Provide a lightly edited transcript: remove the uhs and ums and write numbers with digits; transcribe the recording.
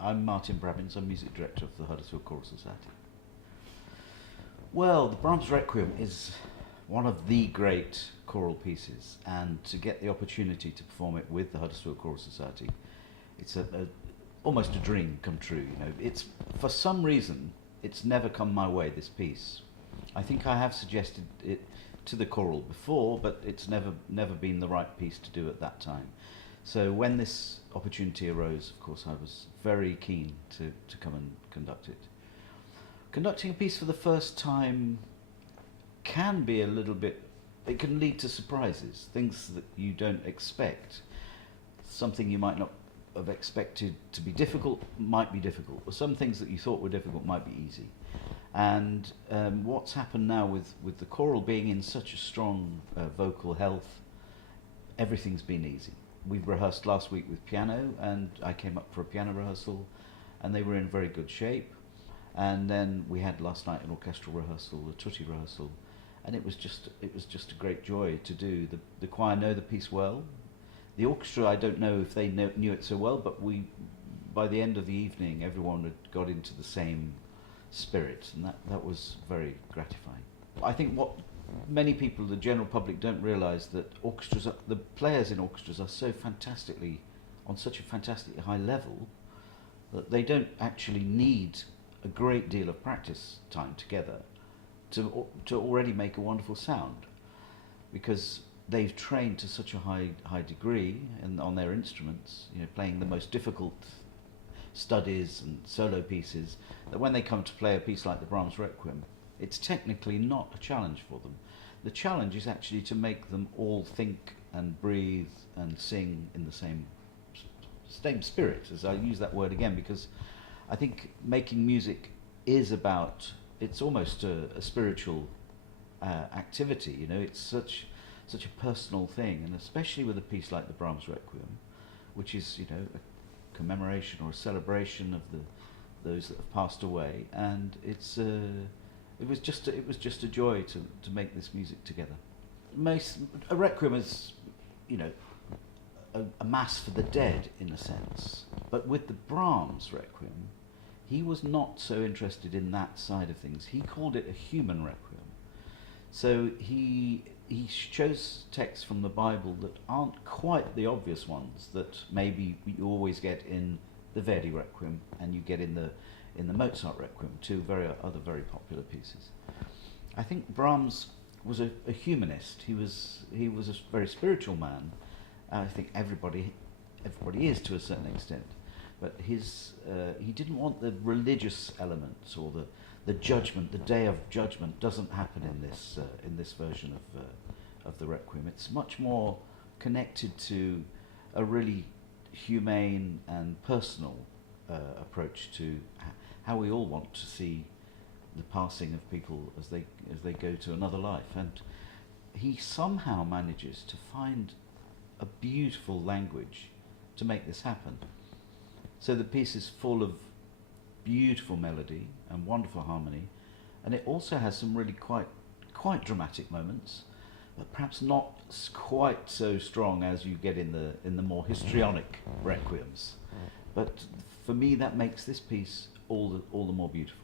I'm Martyn Brabbins, I'm music director of the Huddersfield Choral Society. Well, the Brahms Requiem is one of the great choral pieces, and to get the opportunity to perform it with the Huddersfield Choral Society, it's almost a dream come true. It's, for some reason, it's never come my way, this piece. I think I have suggested it to the choral before, but it's never been the right piece to do at that time. So when this opportunity arose, of course, I was very keen to come and conduct it. Conducting a piece for the first time can be a little bit, it can lead to surprises, things that you don't expect. Something you might not have expected to be difficult might be difficult, or some things that you thought were difficult might be easy. And what's happened now with the choral being in such a strong vocal health, everything's been easy. We rehearsed last week with piano, and I came up for a piano rehearsal, and they were in very good shape. And then we had last night an orchestral rehearsal, a tutti rehearsal, and it was just a great joy to do. The choir know the piece well. The orchestra, I don't know if they knew it so well, but by the end of the evening, everyone had got into the same spirit, and that was very gratifying. I think what many people, the general public, don't realise that orchestras, the players in orchestras are so fantastically, on such a fantastically high level, that they don't actually need a great deal of practice time together to already make a wonderful sound, because they've trained to such a high degree on their instruments, playing the most difficult studies and solo pieces, that when they come to play a piece like the Brahms Requiem, it's technically not a challenge for them. The challenge is actually to make them all think and breathe and sing in the same spirit, as I use that word again, because I think making music is about, it's almost a spiritual activity. It's such a personal thing, and especially with a piece like the Brahms Requiem, which is a commemoration or a celebration of those that have passed away, and it was just a joy to make this music together. A requiem is, a mass for the dead in a sense, but with the Brahms Requiem, he was not so interested in that side of things. He called it a human requiem. So he chose texts from the Bible that aren't quite the obvious ones that maybe you always get in the Verdi Requiem and you get in the Mozart Requiem, two other very popular pieces. I think Brahms was a humanist. He was a very spiritual man. I think everybody is to a certain extent, but he didn't want the religious elements or the judgment. The day of judgment doesn't happen in this version of the Requiem. It's much more connected to a really humane and personal approach to how we all want to see the passing of people as they go to another life. And he somehow manages to find a beautiful language to make this happen. So the piece is full of beautiful melody and wonderful harmony, and it also has some really quite dramatic moments, but perhaps not quite so strong as you get in the more histrionic requiems. But for me, that makes this piece all the more beautiful.